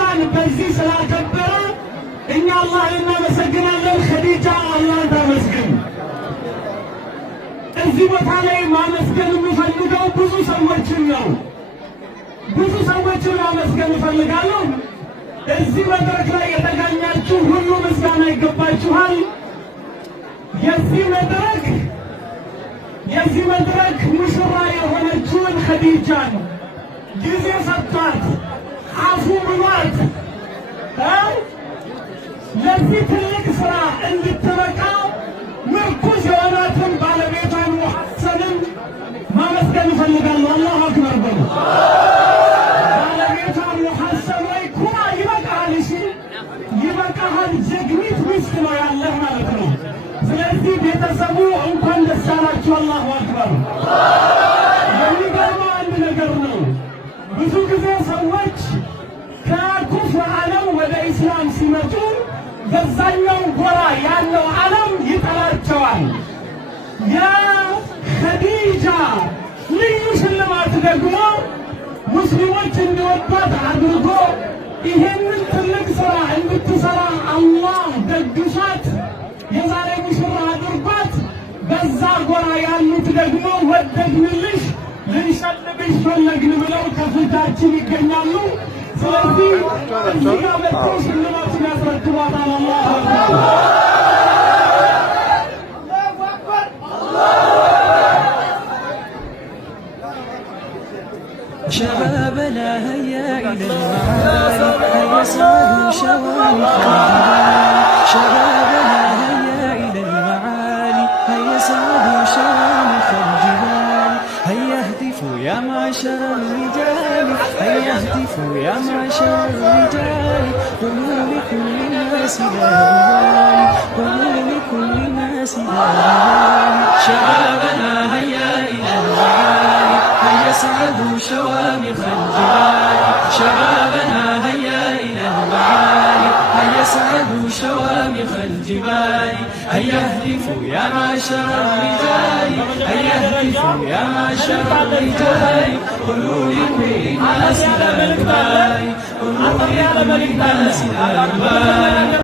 እሷን በዚህ ስላከበረ እኛ አላህን እናመሰግናለን። ኸዲጃ አላህን ታመስግን። እዚህ ቦታ ላይ ማመስገን የምፈልገው ብዙ ሰዎችን ነው። ብዙ ሰዎችን ማመስገን እፈልጋለሁ። እዚህ መድረክ ላይ የተገኛችሁ ሁሉ ምስጋና ይገባችኋል። የዚህ መድረክ ሙሽራ የሆነችውን ኸዲጃን ጊዜ ሰጥቷት አፉ ብሏት ለዚህ ትልቅ ሥራ እንድትበቃ ምርኩዝ የሆናትን ባለቤቷን ሙሐሰንን ማመስገን እፈልጋለሁ። አላሁ አክበር በሉ። ባለቤቷን ሙሐሰን ወይ ኩራ ይበቃሃል፣ እሺ ይበቃሃል። ጀግኒት ሚስት ነው ያለህ ማለት ነው። ስለዚህ ቤተሰቡ እንኳን ደስ አላችሁ። አላሁ አክበር። የሚገርመው አንድ ነገር ነው። ብዙ ጊዜ ሰዎች ከኩፍር ዓለም ወደ ኢስላም ሲመጡ በዛኛው ጎራ ያለው ዓለም ይጠላቸዋል። የኸዲጃ ልዩ ሽልማት ደግሞ ሙስሊሞች እንዲወዷት አድርጎ ይሄንን ትልቅ ሥራ እንድትሠራ አላህ ደግሷት የዛሬ ሙሽራ አድርጓት፣ በዛ ጎራ ያሉት ደግሞ ወደድንልሽ ልንሸልምሽ ፈለግን ብለው ከፊታችን ይገኛሉ። ስለዚህ እዚህ ጋር መጥተው ሽልማቱን ያስረክቧታል። شبابنا هيا إلى المعالي هيا سعدوا شوامخ الجبال شبابنا هيا إلى المعالي هيا سعدوا شوامخ الجبال هيا اهتفوا يا معشر الرجال هيا اهتفوا يا معشر الرجال قولوا لكل الناس لا أبالي قولوا لكل الناس لا أبالي شبابنا هيا إلى المعالي هيا سعدوا شوامخ الجبال شبابنا هيا إلى المعالي هيا سعدوا شوامخ الجبال هيا اهتفوا يا معشر الرجال هيا اهتفوا يا معشر الرجال قولوا لكل الناس لا أبالي قولوا لكل الناس لا أبالي